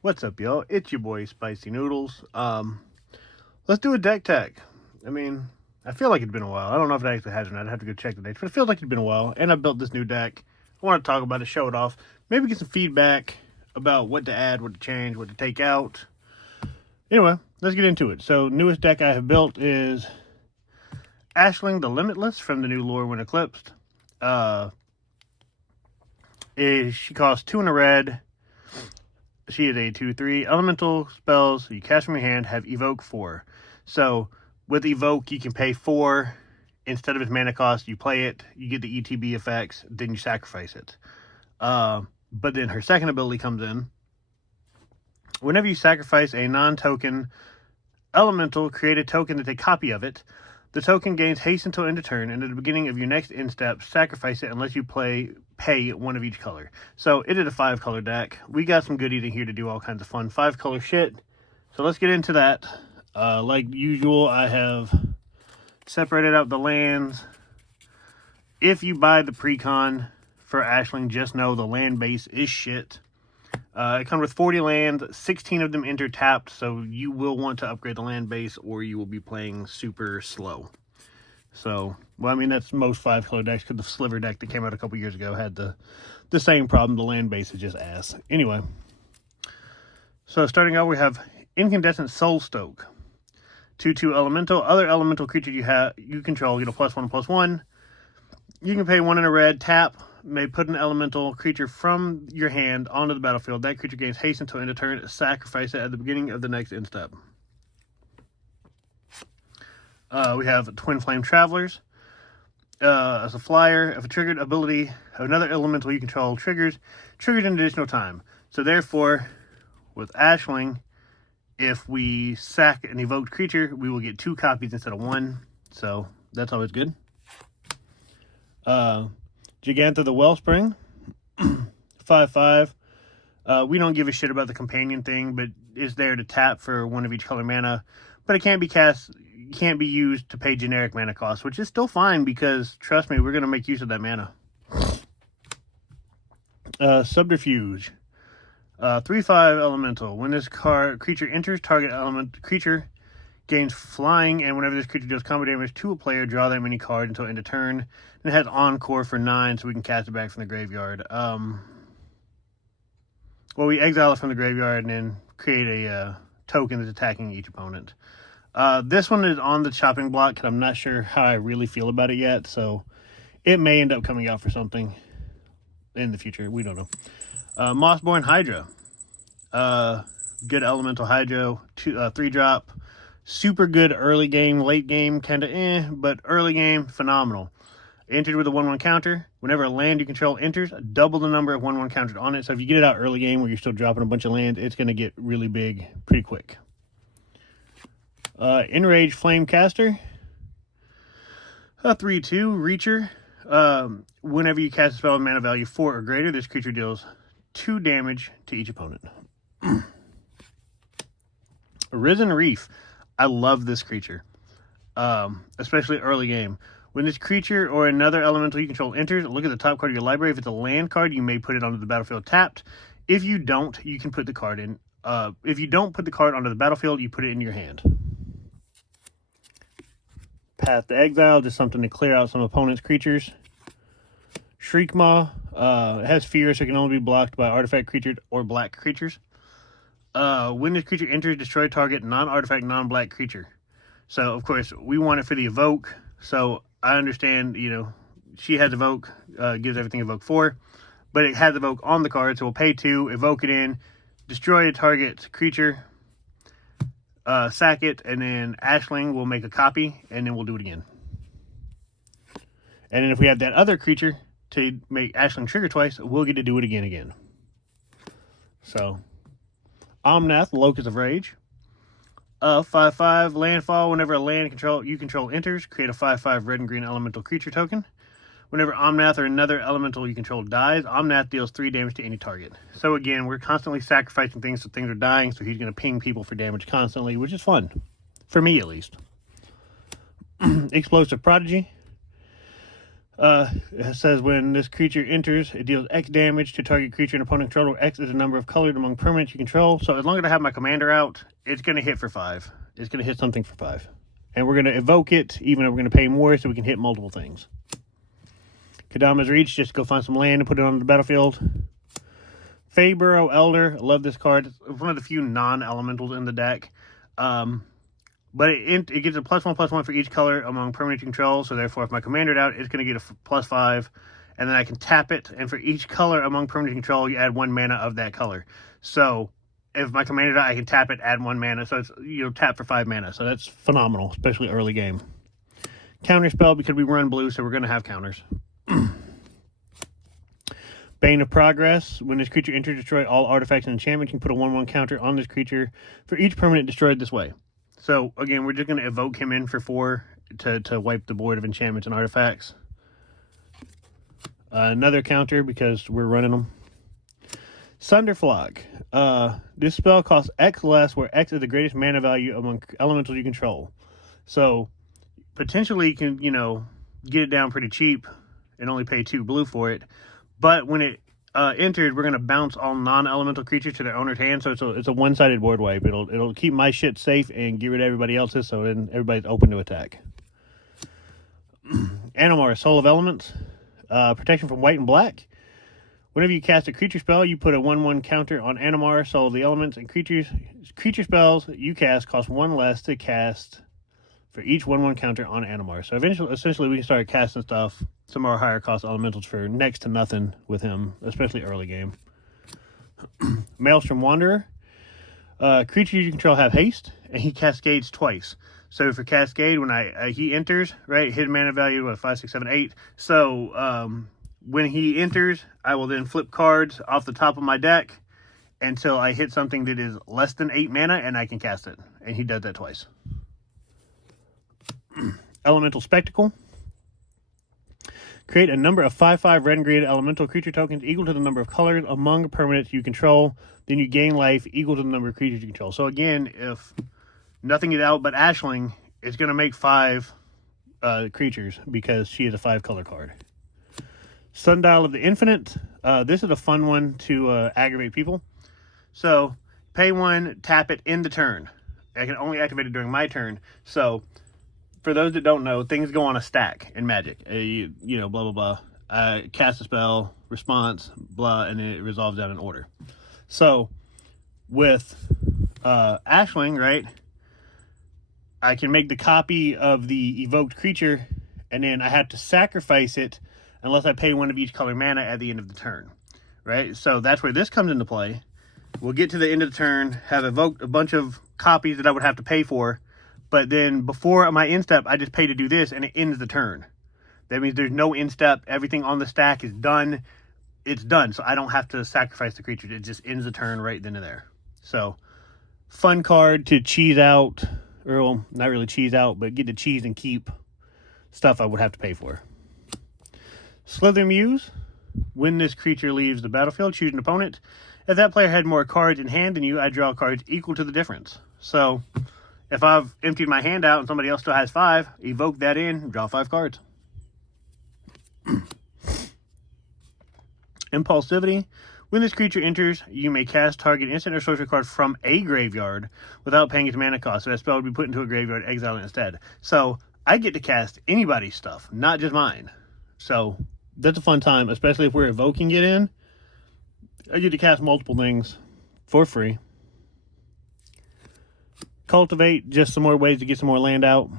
What's up, y'all? It's your boy Spicy Noodles. Let's do a deck tech. I mean, I feel like it's been a while. I don't know if it actually has or not. I'd have to go check the dates, but it feels like it's been a while. And I built this new deck. I want to talk about it, show it off, maybe get some feedback about what to add, what to change, what to take out. Anyway, let's get into it. So, newest deck I have built is Ashling the Limitless from the new lore when eclipsed. She costs 2 and a red. She is a 2/3 elemental spells. You cast from your hand, have evoke 4. So with evoke, you can pay 4 instead of its mana cost. You play it, you get the ETB effects, then you sacrifice it. But then her second ability comes in. Whenever you sacrifice a non-token elemental, create a token to take a copy of it. The token gains haste until end of turn, and at the beginning of your next end step, sacrifice it unless you pay one of each color. So it is a 5-color deck. We got some goodies in here to do all kinds of fun 5-color shit. So let's get into that. Like usual, I have separated out the lands. If you buy the precon for Ashling, just know the land base is shit. It comes with 40 lands, 16 of them enter tapped, so you will want to upgrade the land base or you will be playing super slow. So, well, I mean, that's most 5-color decks, because the Sliver deck that came out a couple years ago had the same problem. The land base is just ass. Anyway, so starting out, we have Incandescent Soulstoke. 2/2 elemental. Other elemental creature you control get a +1/+1. You can pay 1 and a red, tap, may put an elemental creature from your hand onto the battlefield. That creature gains haste until end of turn. Sacrifice it at the beginning of the next end step. We have Twin Flame Travelers. As a flyer, if a triggered ability of another elemental you control triggered an additional time. So therefore, with Ashling, if we sack an evoked creature, we will get 2 copies instead of 1. So that's always good. Gigantha the Wellspring, 5/5. We don't give a shit about the companion thing, but it's there to tap for 1 of each color mana. But it can't be used to pay generic mana costs, which is still fine because, trust me, we're going to make use of that mana. Subterfuge, 3/5 elemental. When this creature enters target element, creature gains flying, and whenever this creature deals combat damage to a player, draw that many cards until end of turn. And it has Encore for 9, so we can cast it back from the graveyard. Well, we exile it from the graveyard and then create a token that's attacking each opponent. This one is on the chopping block, because I'm not sure how I really feel about it yet, so it may end up coming out for something in the future. We don't know. Mossborn Hydra. Good elemental Hydra, 3-drop. Super good early game, late game, kind of but early game, phenomenal. Entered with a 1/1 counter. Whenever a land you control enters, double the number of 1/1 counters on it. So if you get it out early game where you're still dropping a bunch of lands, it's going to get really big pretty quick. Enrage Flamecaster. 3/2 Reacher. Whenever you cast a spell with mana value 4 or greater, this creature deals 2 damage to each opponent. Risen Reef. I love this creature, especially early game. When this creature or another elemental you control enters, look at the top card of your library. If it's a land card, you may put it onto the battlefield tapped. If you don't, you can put the card in. If you don't put the card onto the battlefield, you put it in your hand. Path to Exile, just something to clear out some opponent's creatures. Shriekmaw, it has fear, so it can only be blocked by artifact creatures or black creatures. When this creature enters, destroy target non-artifact, non-black creature. So, of course, we want it for the evoke. So, I understand, she has evoke, gives everything evoke 4. But it has evoke on the card, so we'll pay 2, evoke it in, destroy a target creature, sack it, and then Ashling will make a copy, and then we'll do it again. And then if we have that other creature to make Ashling trigger twice, we'll get to do it again. So, Omnath, Locust of Rage. 5/5 landfall. Whenever a land you control enters, create a 5/5 red and green elemental creature token. Whenever Omnath or another elemental you control dies, Omnath deals 3 damage to any target. So again, we're constantly sacrificing things so things are dying, so he's going to ping people for damage constantly, which is fun. For me, at least. Explosive Prodigy. It says when this creature enters, it deals X damage to target creature and opponent control, where X is the number of colored among permanents you control. So as long as I have my commander out, it's going to hit for 5. It's going to hit something for 5. And we're going to evoke it, even if we're going to pay more, so we can hit multiple things. Kadama's Reach, just go find some land and put it on the battlefield. Feyburrow Elder, I love this card. It's one of the few non-elementals in the deck. But it gives a +1/+1 for each color among permanent you control. So therefore, if my commander's out, it's going to get a +5. And then I can tap it. And for each color among permanent you control, you add 1 mana of that color. So if my commander's out, I can tap it, add 1 mana. So it's, tap for 5 mana. So that's phenomenal, especially early game. Counter spell, because we run blue, so we're going to have counters. Bane of Progress. When this creature enters, destroy all artifacts and enchantments. You can put a 1/1 counter on this creature for each permanent destroyed this way. So, again, we're just going to evoke him in for 4 to wipe the board of enchantments and artifacts. Another counter because we're running them. Sunderflock. This spell costs X less, where X is the greatest mana value among elementals you control. So, potentially you can, get it down pretty cheap and only pay 2 blue for it. But when it enters, we're going to bounce all non-elemental creatures to their owner's hand, so it's a one-sided board wipe. It'll keep my shit safe and get rid of everybody else's, so then everybody's open to attack. Animar, Soul of Elements. Protection from white and black. Whenever you cast a creature spell, you put a 1/1 counter on Animar, Soul of the Elements, and creature spells you cast cost 1 less to cast for each 1/1 counter on Animar. So essentially we can start casting stuff, some of our higher cost elementals, for next to nothing with him, especially early game. Maelstrom Wanderer. Creatures you control have haste, and he cascades twice. So for Cascade, when he enters, right, his mana value was 5, 6, 7, 8. So when he enters, I will then flip cards off the top of my deck until I hit something that is less than 8 mana, and I can cast it. And he does that twice. Elemental Spectacle. Create a number of 5/5 red and green elemental creature tokens equal to the number of colors among permanents you control. Then you gain life equal to the number of creatures you control. So again, if nothing is out but Ashling, it's going to make 5 creatures because she is a 5-color card. Sundial of the Infinite. This is a fun one to aggravate people. So pay 1, tap it in the turn. I can only activate it during my turn. So for those that don't know, things go on a stack in Magic. Blah, blah, blah. Cast a spell, response, blah, and it resolves down in order. So with Ashling, right, I can make the copy of the evoked creature, and then I have to sacrifice it unless I pay 1 of each color mana at the end of the turn, right? So that's where this comes into play. We'll get to the end of the turn, have evoked a bunch of copies that I would have to pay for, but then before my end step, I just pay to do this, and it ends the turn. That means there's no end step. Everything on the stack is done. It's done, so I don't have to sacrifice the creature. It just ends the turn right then and there. So, fun card to cheese out, or well, not really cheese out, but get to cheese and keep stuff I would have to pay for. Slither Muse. When this creature leaves the battlefield, choose an opponent. If that player had more cards in hand than you, I draw cards equal to the difference. So if I've emptied my hand out and somebody else still has 5, evoke that in, draw 5 cards. Impulsivity. When this creature enters, you may cast target instant or sorcery card from a graveyard without paying its mana cost. So that spell would be put into a graveyard, exile it instead. So I get to cast anybody's stuff, not just mine. So that's a fun time, especially if we're evoking it in. I get to cast multiple things for free. Cultivate, just some more ways to get some more land out.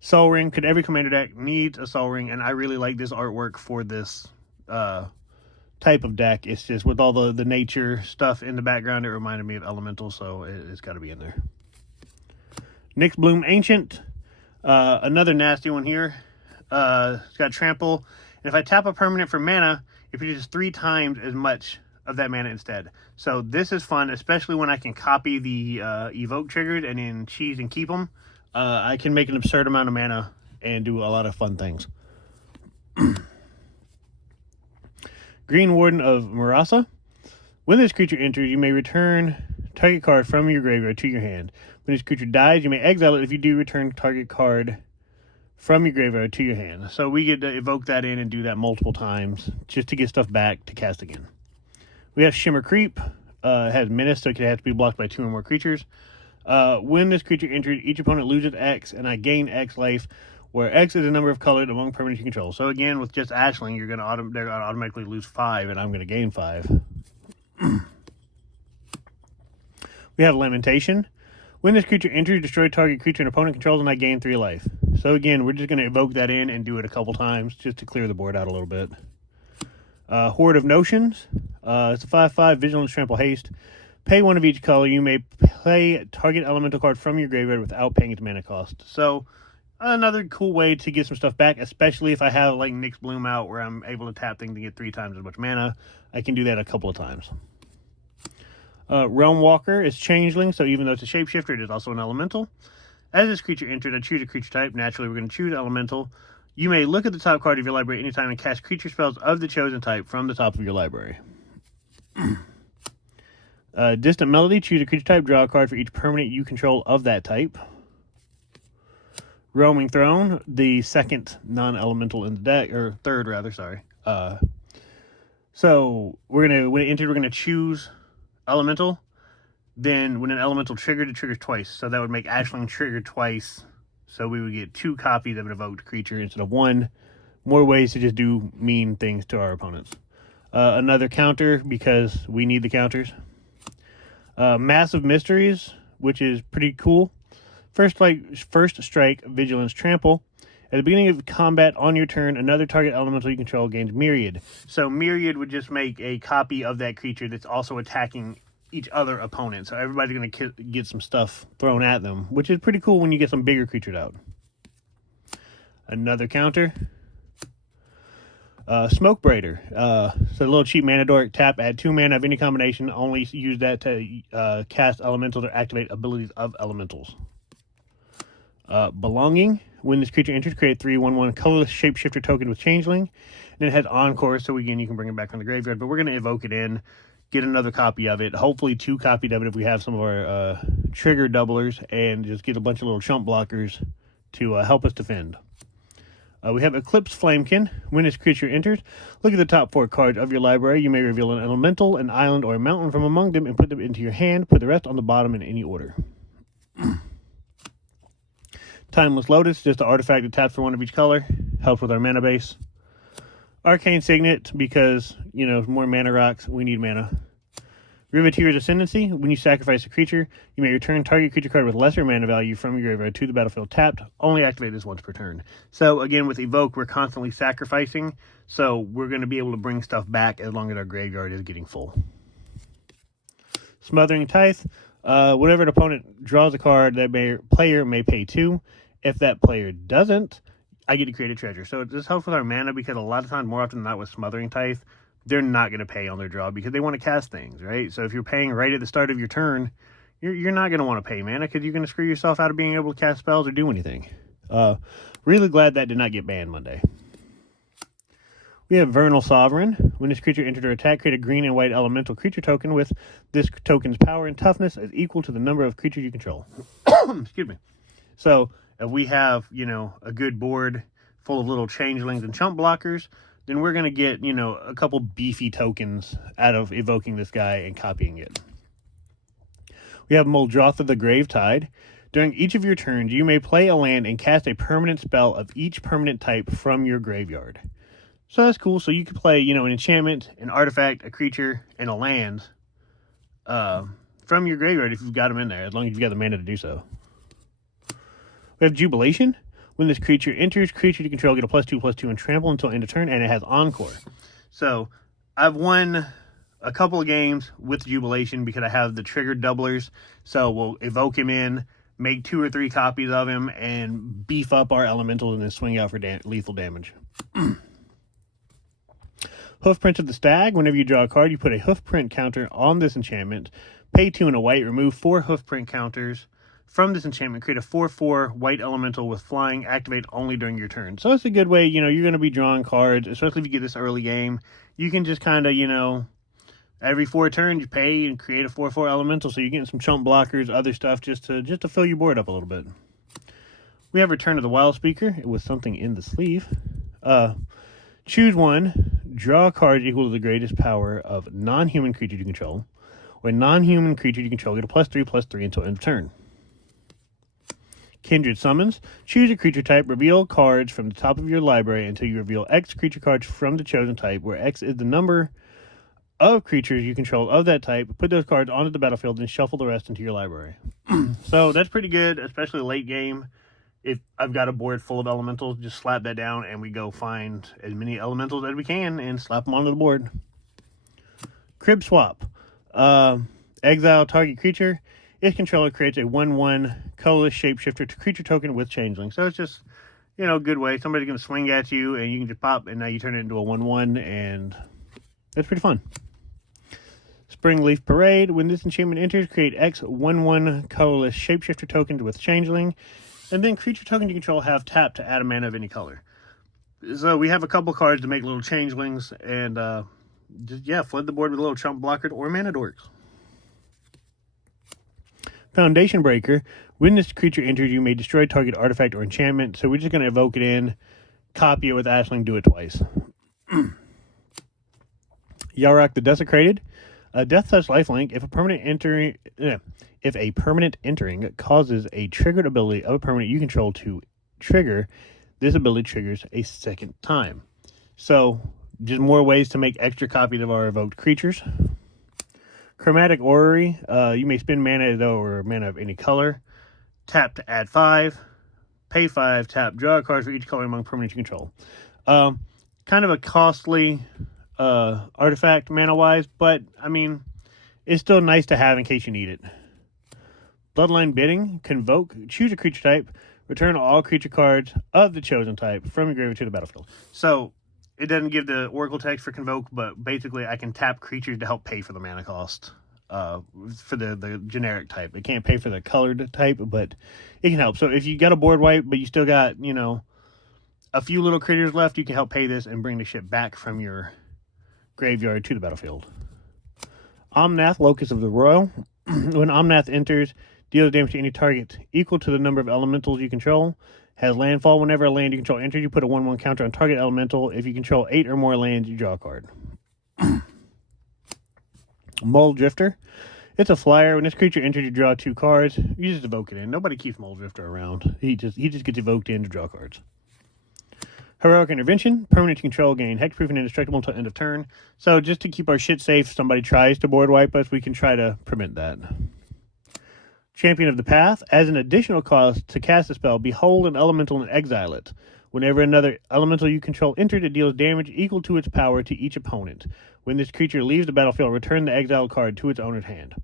Soul Ring, could every commander deck needs a Soul Ring, and I really like this artwork for this type of deck. It's just with all the nature stuff in the background, it reminded me of Elemental, so it's got to be in there. Nyx Bloom Ancient, another nasty one here. It's got Trample, and if I tap a permanent for mana, it produces 3 times as much of that mana instead. So this is fun, especially when I can copy the evoke triggers and then cheese and keep them. I can make an absurd amount of mana and do a lot of fun things. Green Warden of Murasa. When this creature enters, you may return target card from your graveyard to your hand. When this creature dies, you may exile it. If you do, return target card from your graveyard to your hand. So we get to evoke that in and do that multiple times just to get stuff back to cast again. We have Shimmer Creep. It has Menace, so it can have to be blocked by 2 or more creatures. When this creature enters, each opponent loses X, and I gain X life, where X is the number of colored among permanents you control. So again, with just Ashling, they're gonna automatically lose 5, and I'm gonna gain 5. We have Lamentation. When this creature enters, destroy target creature an opponent controls, and I gain 3 life. So again, we're just going to evoke that in and do it a couple times just to clear the board out a little bit. Horde of Notions. It's a 5/5 Vigilance, Trample, Haste. Pay 1 of each color. You may play a target elemental card from your graveyard without paying its mana cost. So another cool way to get some stuff back, especially if I have like Nyx Bloom out where I'm able to tap things to get 3 times as much mana. I can do that a couple of times. Realm Walker is Changeling, so even though it's a shapeshifter, it is also an elemental. As this creature enters, I choose a creature type. Naturally, we're going to choose elemental. You may look at the top card of your library anytime and cast creature spells of the chosen type from the top of your library. Distant Melody, choose a creature type, draw a card for each permanent you control of that type. Roaming Throne, the second non-elemental in the deck, or third rather, sorry. So when it enters, we're gonna choose elemental. Then when an elemental triggered, it triggers twice. So that would make Ashling trigger twice. So we would get 2 copies of an evoked creature instead of 1. More ways to just do mean things to our opponents. Another counter, because we need the counters. Massive Mysteries, which is pretty cool. First strike, Vigilance, Trample. At the beginning of combat on your turn, another target elemental you control gains Myriad. So Myriad would just make a copy of that creature that's also attacking each other opponent. So everybody's going to get some stuff thrown at them, which is pretty cool when you get some bigger creatures out. Another counter. Smoke Braider. So a little cheap mana dork. Tap, add 2 mana of any combination. Only use that to cast elementals or activate abilities of elementals. Belonging. When this creature enters, create 3/1/1 colorless shapeshifter token with Changeling. And it has Encore, so again, you can bring it back from the graveyard. But we're going to evoke it in, get another copy of it. Hopefully 2 copies of it if we have some of our trigger doublers, and just get a bunch of little chump blockers to help us defend. We have Eclipse Flamekin. When this creature enters, look at the top 4 cards of your library. You may reveal an elemental, an island, or a mountain from among them and put them into your hand. Put the rest on the bottom in any order. Timeless Lotus, just an artifact that taps for 1 of each color. Helps with our mana base. Arcane Signet, because, you know, more mana rocks, we need mana. Riveteer's Ascendancy, when you sacrifice a creature, you may return target creature card with lesser mana value from your graveyard to the battlefield tapped. Only activate this once per turn. So again, with Evoke, we're constantly sacrificing, so we're going to be able to bring stuff back as long as our graveyard is getting full. Smothering Tithe, whenever an opponent draws a card, that player may pay 2. If that player doesn't, I get to create a treasure. So this helps with our mana, because a lot of times, more often than not with Smothering Tithe, they're not going to pay on their draw because they want to cast things, right? So if you're paying right at the start of your turn, you're not going to want to pay mana because you're going to screw yourself out of being able to cast spells or do anything. Really glad that did not get banned Monday. We have Vernal Sovereign. When this creature enters or attack, create a green and white elemental creature token with this token's power and toughness is equal to the number of creatures you control. Excuse me. So if we have, you know, a good board full of little changelings and chump blockers, then we're going to get, you know, a couple beefy tokens out of evoking this guy and copying it. We have Muldrotha the Gravetide. During each of your turns, you may play a land and cast a permanent spell of each permanent type from your graveyard. So that's cool. So you could play, you know, an enchantment, an artifact, a creature, and a land from your graveyard if you've got them in there, as long as you've got the mana to do so. We have Jubilation. When this creature enters, creature you control get a +2/+2 and trample until end of turn, and it has Encore. So I've won a couple of games with Jubilation because I have the triggered doublers. So we'll evoke him in, make 2 or 3 copies of him, and beef up our elementals and then swing out for lethal damage. Hoofprint of the Stag. Whenever you draw a card, you put a hoofprint counter on this enchantment. Pay 2 and a white, remove 4 hoofprint counters from this enchantment, create a 4/4 white elemental with flying, activate only during your turn. So it's a good way, you know, you're going to be drawing cards, especially if you get this early game. You can just kind of, you know, every 4 turns you pay and create a 4/4 elemental, so you're getting some chump blockers, other stuff, just to fill your board up a little bit. We have Return of the Wild Speaker with something in the sleeve. Choose one. Draw a card equal to the greatest power of non-human creature you control. Or a non-human creature you control get a +3/+3 until end of turn. Kindred Summons. Choose a creature type. Reveal cards from the top of your library until you reveal X creature cards from the chosen type, where X is the number of creatures you control of that type. Put those cards onto the battlefield and shuffle the rest into your library. So that's pretty good, especially late game. If I've got a board full of elementals, just slap that down and we go find as many elementals as we can and slap them onto the board. Crib Swap. Exile target creature. Its controller creates a 1/1 colorless shapeshifter to creature token with changeling. So it's just, you know, a good way. Somebody's going to swing at you and you can just pop and now you turn it into a 1/1 and that's pretty fun. Spring Leaf Parade. When this enchantment enters, create X 1/1 colorless shapeshifter tokens with changeling. And then creature tokens you control have tap to add a mana of any color. So we have a couple cards to make little changelings and just, yeah, flood the board with a little chump blocker or mana dorks. Foundation Breaker. When this creature enters, you may destroy target artifact or enchantment. So we're just going to evoke it in, copy it with Ashling, do it twice. Yarok the Desecrated. Death Touch Lifelink. If a permanent entering causes a triggered ability of a permanent you control to trigger, this ability triggers a second time. So just more ways to make extra copies of our evoked creatures. Chromatic Orrery. You may spend mana or mana of any color. Tap to add 5. Pay 5. Tap. Draw a card for each color among permanents you control. Kind of a costly artifact mana-wise, but, I mean, it's still nice to have in case you need it. Bloodline Bidding. Convoke. Choose a creature type. Return all creature cards of the chosen type from your graveyard to the battlefield. So, it doesn't give the Oracle text for Convoke, but basically I can tap creatures to help pay for the mana cost for the generic type. It can't pay for the colored type, but it can help. So if you got a board wipe, but you still got, you know, a few little critters left, you can help pay this and bring the shit back from your graveyard to the battlefield. Omnath, Locus of the Royal. When Omnath enters, deals damage to any target equal to the number of elementals you control. Has landfall. Whenever a land you control enters, you put a 1/1 counter on target elemental. If you control 8 or more lands, you draw a card. Mold Drifter. It's a flyer. When this creature enters, you draw 2 cards. You just evoke it in. Nobody keeps Mold Drifter around. He just gets evoked in to draw cards. Heroic Intervention. Permanent you control gain hexproof and indestructible until end of turn. So just to keep our shit safe, if somebody tries to board wipe us, we can try to prevent that. Champion of the Path. As an additional cost to cast a spell, behold an elemental and exile it. Whenever another elemental you control enters, it deals damage equal to its power to each opponent. When this creature leaves the battlefield, return the exiled card to its owner's hand.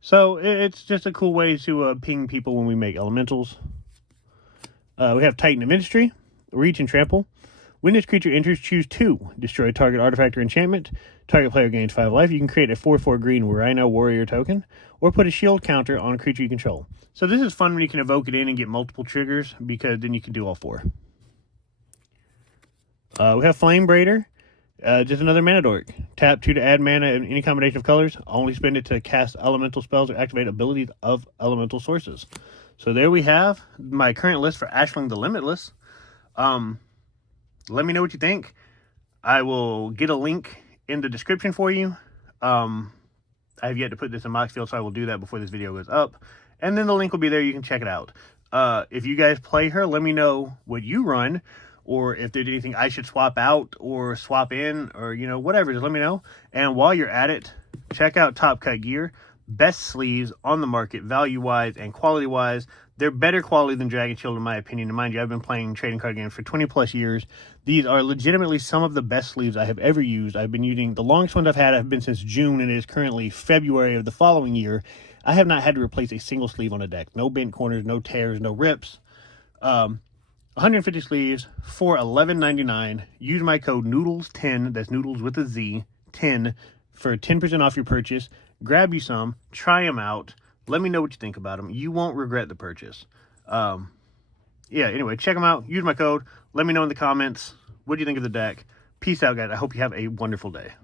So it's just a cool way to ping people when we make elementals. We have Titan of Ministry. Reach and Trample. When this creature enters, choose 2. Destroy target artifact or enchantment. Target player gains 5 life. You can create a 4/4 green Rhino Warrior token, or put a shield counter on a creature you control. So this is fun when you can evoke it in and get multiple triggers, because then you can do all 4. We have Flame Braider. Just another mana dork. Tap 2 to add mana in any combination of colors. Only spend it to cast elemental spells or activate abilities of elemental sources. So there we have my current list for Ashling the Limitless. Let me know what you think. I will get a link in the description for you. I have yet to put this in Moxfield, so I will do that before this video goes up. And then the link will be there. You can check it out. If you guys play her, let me know what you run, or if there's anything I should swap out or swap in, or, you know, whatever. Just let me know. And while you're at it, check out Topcutgear. Best sleeves on the market, value-wise and quality-wise. They're better quality than Dragon Shield, in my opinion. And mind you, I've been playing trading card games for 20-plus years. These are legitimately some of the best sleeves I have ever used. I've been using, the longest ones I've had have been since June, and it is currently February of the following year. I have not had to replace a single sleeve on a deck. No bent corners, no tears, no rips. 150 sleeves for $11.99. Use my code NOODLES10, that's noodles with a Z, 10, for 10% off your purchase. Grab you some, try them out. Let me know what you think about them. You won't regret the purchase. Yeah, anyway, check them out. Use my code. Let me know in the comments. What do you think of the deck? Peace out, guys. I hope you have a wonderful day.